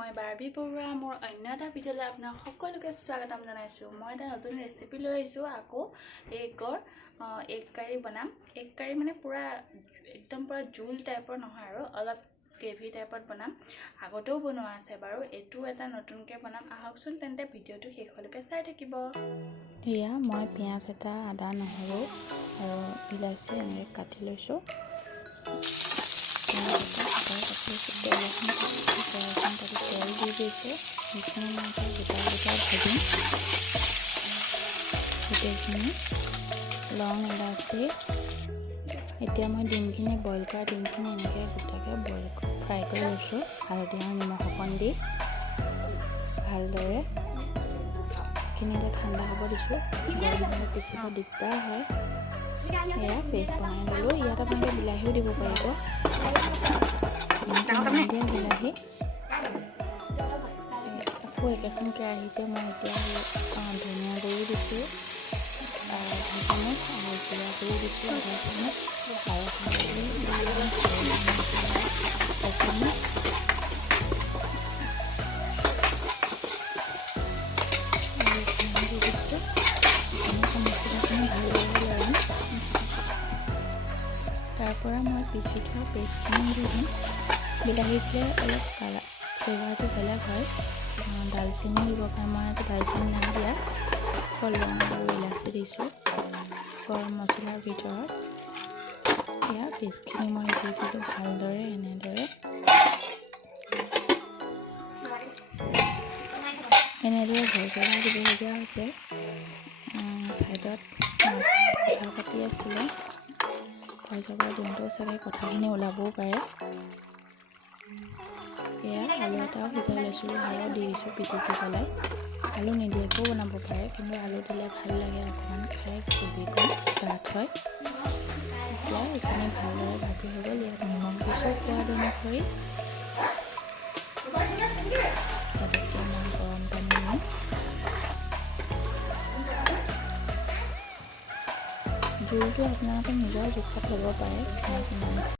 মই বাৰ্বি বৰুৱা মোৰ অন্য এটা ভিডিঅ'লৈ আপোনাক সকলোকে স্বাগতম জনাইছোঁ। মই এটা নতুন ৰেচিপি লৈ আহিছোঁ। আকৌ এগ কাৰী বনাম। এগ কাৰী মানে পুৰা একদম পুৰা জোল টাইপৰ নহয় আৰু অলপ গ্ৰেভি টাইপত বনাম। আগতেও বনোৱা আছে বাৰু, এইটো এটা নতুনকৈ বনাম। আহকচোন তেন্তে ভিডিঅ'টো শেষলৈকে চাই থাকিব। এয়া মই পিঁয়াজ এটা, আদা, নহৰু আৰু ইলাচি এনেকৈ কাটি লৈছোঁ। তেল দি দিছোঁ। সেইখিনি মই গোটা ভাজিম। গোটেইখিনি লং, ইলাচি, এতিয়া মই ডিমখিনি বইল কৰা ডিমখিনি এনেকৈ গোটাকৈ ফ্ৰাই কৰি লৈছোঁ। হালধি আৰু নিমখ অকণ দি ভালদৰে এইখিনি এতিয়া ঠাণ্ডা হ'ব দিছোঁ। গৰম হ'লে পিচিব দিগদাৰ হয়। এয়া পেষ্ট বনাই ল'লোঁ। ইয়াত আপোনালোকে বিলাহীও দিব পাৰিব। দিয়া বিলাহী আকৌ একেখন কেৰাহীতে মই এতিয়া ধনিয়া গুড়ি দিছোঁ আধা চামুচ আৰু জিৰা গুড়ি দিছোঁ আধা চামুচ আৰু হালধি এচামুচ। তাৰ পৰা মই পিচি থোৱা পেষ্টখিনি দি দিম। বিলাহী দিলে অলপ ফ্লেভাৰটো বেলেগ হয়। দালচেনি দিব পাৰে, মই দালচেনি নাই দিয়া। লং আৰু ইলাচি দিছোঁ। গৰম মছলাৰ ভিতৰত এয়া পেষ্টখিনি মই দি দিলোঁ ভালদৰে। এনেদৰে ভজা দিবলগীয়া হৈছে। ছাইডত কঁঠাল কাটি আছিলে, ভজাবৰ দিনটো চাগে কঁঠালখিনি ওলাবও পাৰে। এয়া আলু এটাও সিজাই লৈছোঁ, আলু দি দিছোঁ পিটিকি পেলাই। আলু নিদিয়াকৈও বনাব পাৰে, কিন্তু আলু দিলে ভাল লাগে, অকণমান খাই গ্ৰেভিটো ডাঠ হয়। এতিয়া এইখিনি ভালদৰে ভাজি হৈ গ'ল। ইয়াত নিমখ দিছোঁ সোৱাদ অনুসৰি। এতিয়া মই গৰম পানী দিম। জোলটো আপোনালোকে নিজৰ জোখত ল'ব পাৰে।